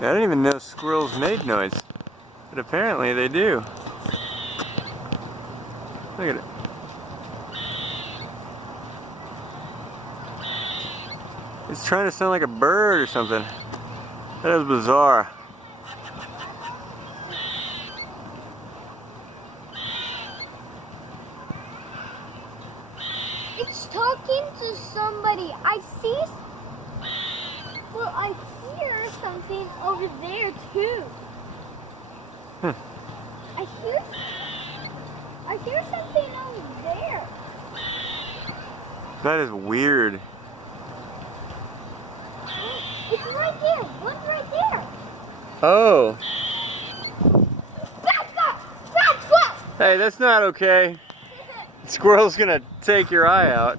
Yeah, I didn't even know squirrels made noise, but apparently they do. Look at it. It's trying to sound like a bird or something. That is bizarre. It's talking to somebody. I see. Well, I hear something over there too. I hear something over there. That is weird. It's right there. Look right there. Oh. Back up! Back up! Hey, that's not okay. The squirrel's gonna take your eye out.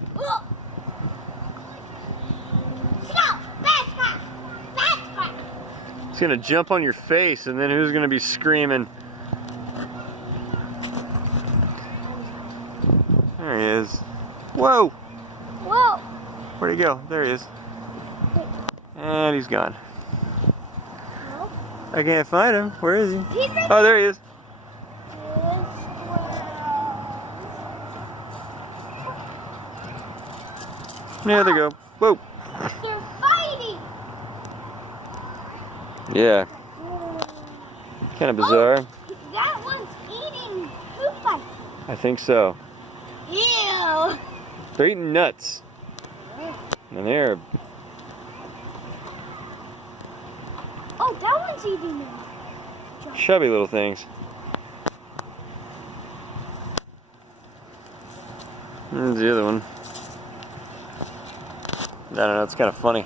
Stop! Back up! Back up! It's gonna jump on your face, and then who's gonna be screaming? There he is. Whoa! Whoa! Where'd he go? There he is. And he's gone. No. I can't find him. Where is he? He's right Oh, there he is. There they go. Whoa. They're fighting! Yeah. Kind of bizarre. Oh, that one's eating poop. I think so. Ew! They're eating nuts. And they're... Oh, that one's eating them. chubby little things. There's the other one. I don't know, it's kind of funny.